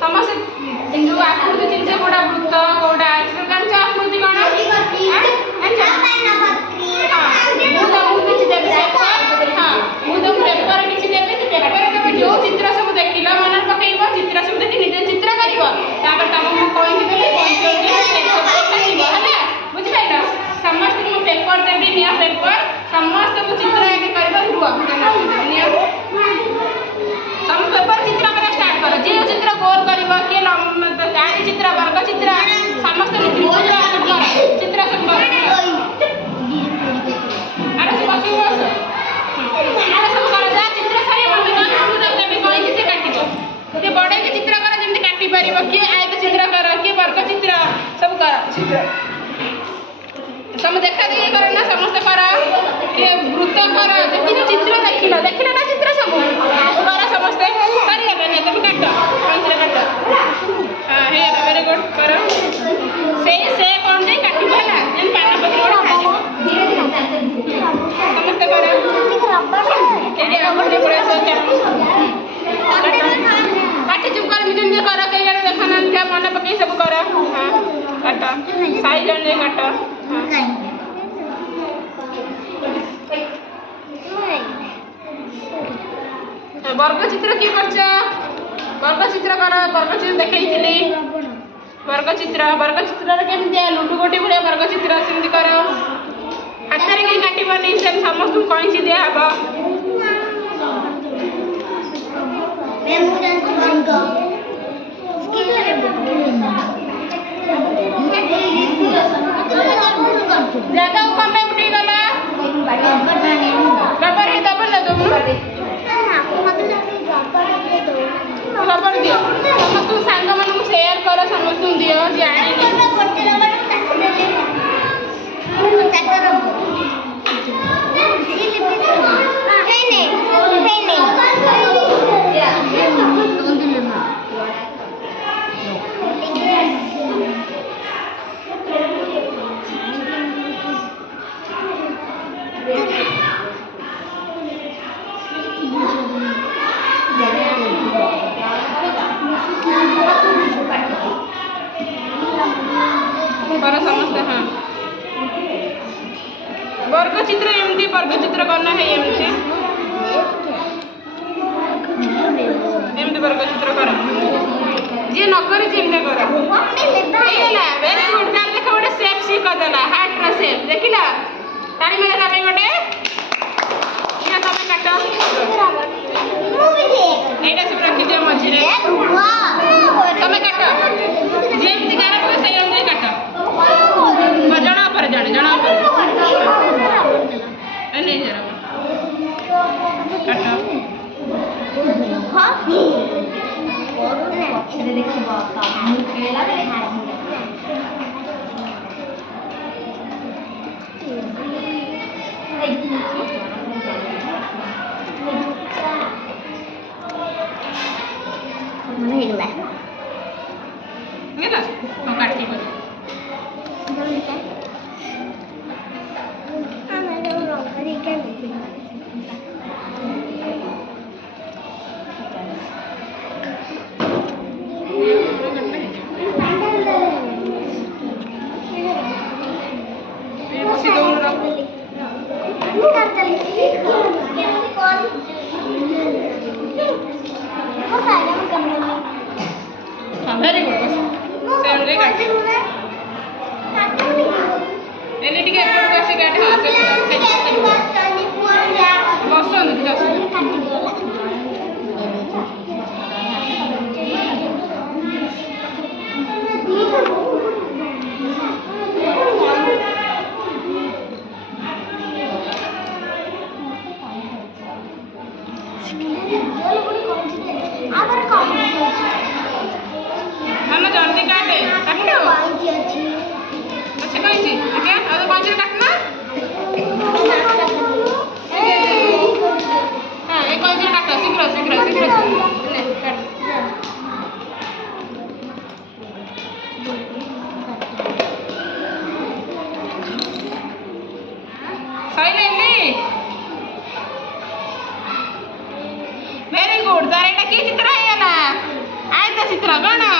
ସମସ୍ତେ ଯୋଉ ଆକୃତି ଚିନ୍ତେ କୋଉଟା ବୃତ୍ତ କୋଉଟା ଜାଣିଛ ଆକୃତି କଣ? ମୁଁ କିଛି ଦେବି ମୁଁ ତମକୁ ପେପର କିଛି ଦେବି ପେପରରେ ତମେ ଯୋଉ ଚିତ୍ର ସବୁ ଦେଖିଲ ମନେ ପକେଇବ ଚିତ୍ର ସବୁ ଦେଖି ନିଜେ ଚିତ୍ର କରିବ ତାପରେ ତମକୁ ମୁଁ କଇଁଚି ଦେବି ହେଲା ବୁଝିପାରିଲ ସମସ୍ତେ ମୁଁ ପେପର ଦେବି ନିଅ ପେପର ସମସ୍ତଙ୍କୁ ଚିତ୍ର ଆଗେ କରିବ ରୁହ ନିଅ ସବୁ ପେପର ଚିତ୍ର କରିବା ଷ୍ଟାର୍ଟ କର ଯିଏ ଚିତ୍ର ଗୋଲ କରିବ କିଏ ଚାରି ଚିତ୍ର ବର୍ଗ ଚିତ୍ର ସମସ୍ତେ ଚିତ୍ର ସବୁ କର ଆରେ ସେ ପଛକୁ ବସ ସବୁ କର ଯାହା ଚିତ୍ର ସାରିବ ମୁଁ ଦେବି କହିକି ସେ କାଟିବ ଟିକେ ବଡ଼େଇକି ଚିତ୍ର କର ଯେମିତି କାଟି ପାରିବ କିଏ ଆୟତ ଚିତ୍ର କର କିଏ ବର୍ଗ ଚିତ୍ର ସବୁ କର ଚିତ୍ର ସବୁ ଦେଖା ଦେଖି କର ନା ସମସ୍ତେ କର କିଏ ବୃତ୍ତ କର ଯେତିକି ଚିତ୍ର ଦେଖିଲ ନା ଚିତ୍ର ସବୁ କର ସମସ୍ତେ ସରିଗଲା ତମେ କାଟ ପାଞ୍ଚରେ କାଟ ହଁ ହେଇଗଲା ଭେରି ଗୁଡ୍ କର ସେଇ ସେ କ'ଣ ଦେଇ କାଟିବ ହେଲା ଯେମିତି ପାନ ପତ୍ର ଗୋଟେ ଖାଇଯିବ ସମସ୍ତେ କର କାଟି ଚୁପ୍ କର ନିଜେ ନିଜେ କର କେହି ଆଡ଼େ ଦେଖ ନା ମନେ ପକେଇ ସବୁ କର ହଁ କାଟ ସାଇ ଜଣେ କାଟ ବର୍ଗ ଚିତ୍ର କିଏ କରିଛ ବର୍ଗ ଚିତ୍ର କର ବର୍ଗ ଚିତ୍ର ଦେଖେଇଥିଲି ବର୍ଗ ଚିତ୍ରରେ କେମିତିଆ ଲୁଡୁ ଗୋଟି ଭଳିଆ ବର୍ଗ ଚିତ୍ର ସେମିତି କର ହାତରେ କେହି କାଟିବନି ସେମିତି ସମସ୍ତଙ୍କୁ କଇଁଚି ଦିଆହବ ଜାଗାକୁ କମେ ଉଠିଗଲା ରବର ହିଁ ଦବ ନା ଦବୁ ରବର ଦିଅ ସମସ୍ତଙ୍କୁ ସାଙ୍ଗମାନଙ୍କୁ ସେୟାର କର ସମସ୍ତଙ୍କୁ ଦିଅ ଜାଣିନି करो समस्ते हाँ वर्ग चित्र एमती वर्ग चित्र करना है एमती वर्ग चित्र कर जी न करी चिन्ह कर एला वेरी गुड कार देखो गोटे शेप सी करदेला हार्ट रा शेप देखिला ताली मारे ता गोटे इहा तमे काट एटा सब रखी दे मझी रे तमे काट जेमती कार को से अंदर काट जना पर नहीं जरा काट हां इधर देखो बात मुंह केला बेले हाथ नहीं ले गेला तो काटी पर very good सेवरे काटी एने टिके एपट बसी काटी हां से बसन हम जल्दी काटे काट दो अच्छा कौन सी ठीक है और कौन सी काटना हां एक कौन सी काटो शीघ्र ले काट साइलेंटली वेरी गुड तार एटा की चित्र है ना आय तो ଚିତ୍ର କ'ଣ